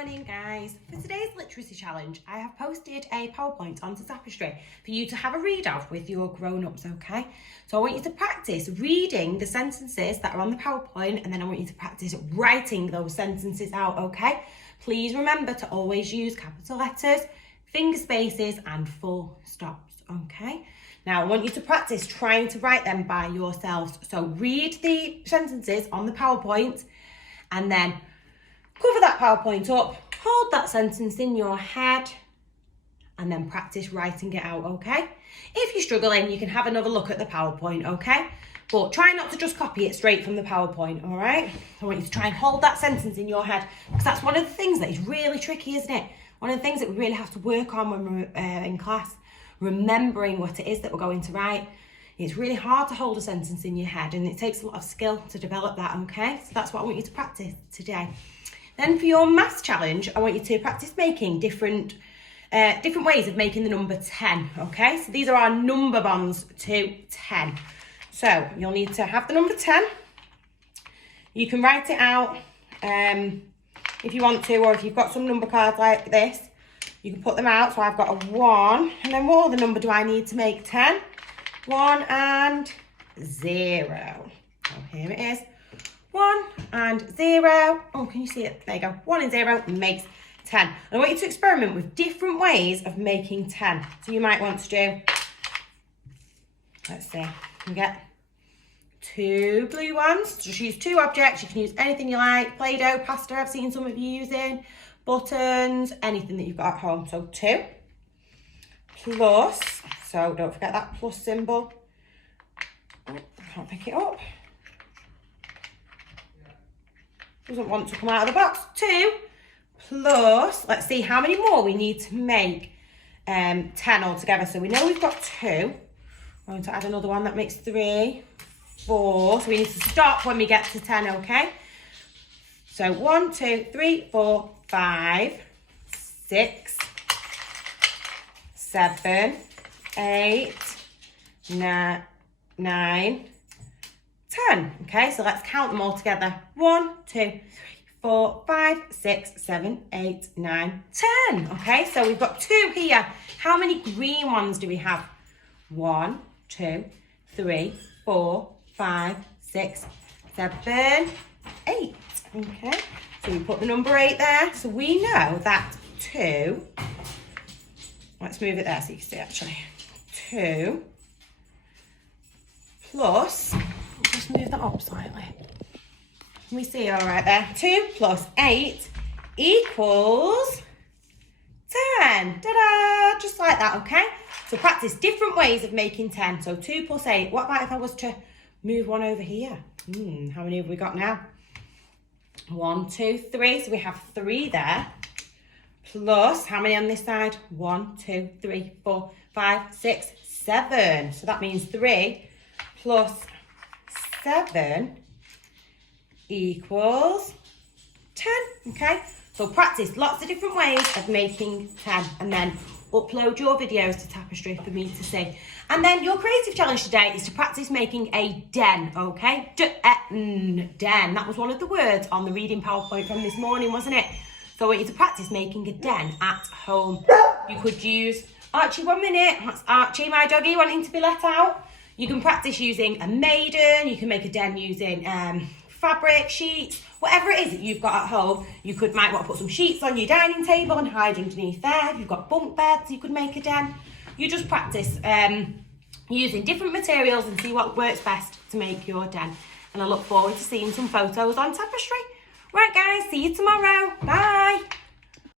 morning, guys. For today's literacy challenge, I have posted a PowerPoint onto Tapestry for you to have a read of with your grown-ups, okay? So I want you to practice reading the sentences that are on the PowerPoint, and then I want you to practice writing those sentences out, okay? Please remember to always use capital letters, finger spaces, and full stops, okay? Now, I want you to practice trying to write them by yourselves. So read the sentences on the PowerPoint, and then cover that PowerPoint up, hold that sentence in your head, and then practice writing it out, okay? If you're struggling, you can have another look at the PowerPoint, okay? But try not to just copy it straight from the PowerPoint, all right? I want you to try and hold that sentence in your head, because that's one of the things that is really tricky, isn't it? One of the things that we really have to work on when we're in class, remembering what it is that we're going to write. It's really hard to hold a sentence in your head, and it takes a lot of skill to develop that, okay? So that's what I want you to practice today. Then for your maths challenge, I want you to practice making different ways of making the number 10, okay? So these are our number bonds to 10. So you'll need to have the number 10. You can write it out if you want to, or if you've got some number cards like this, you can put them out. So I've got a 1, and then what other number do I need to make 10? 1 and 0. Oh, here it is. 1 and 0. Oh, can you see it? There you go. 1 and 0 makes 10. And I want you to experiment with different ways of making 10. So you might want to do, let's see, you get 2 blue ones. Just use 2 objects. You can use anything you like. Play-Doh, pasta, I've seen some of you using. Buttons, anything that you've got at home. So 2 plus, so don't forget that plus symbol. Oh, I can't pick it up. Doesn't want to come out of the box. 2 plus, let's see how many more we need to make 10 altogether. So we know we've got 2. I'm going to add another one that makes 3, 4. So we need to stop when we get to 10, okay? So 1, 2, 3, 4, 5, 6, 7, 8, 9, 10. Okay, so let's count them all together. 1, 2, 3, 4, 5, 6, 7, 8, 9, 10. Okay, so we've got 2 here. How many green ones do we have? 1, 2, 3, 4, 5, 6, 7, 8. Okay, so we put the number 8 there. So we know that 2, let's move it there so you can see actually. 2 plus, just move that up slightly. Can we see all right there? 2 plus 8 equals 10. Ta-da! Just like that, okay? So practice different ways of making 10. So 2 plus 8. What about if I was to move one over here? How many have we got now? 1, 2, 3. So we have 3 there. Plus, how many on this side? 1, 2, 3, 4, 5, 6, 7. So that means 3 plus 7 equals 10, okay? So practice lots of different ways of making 10, and then upload your videos to Tapestry for me to see. And then your creative challenge today is to practice making a den, okay? Den. That was one of the words on the reading PowerPoint from this morning, wasn't it? So I want you to practice making a den at home. You could use, Archie, 1 minute. That's Archie, my doggy, wanting to be let out. You can practice using a maiden. You can make a den using fabric, sheets, whatever it is that you've got at home. You might want to put some sheets on your dining table and hide underneath there. If you've got bunk beds, you could make a den. You just practice using different materials and see what works best to make your den. And I look forward to seeing some photos on Tapestry. Right, guys, see you tomorrow. Bye.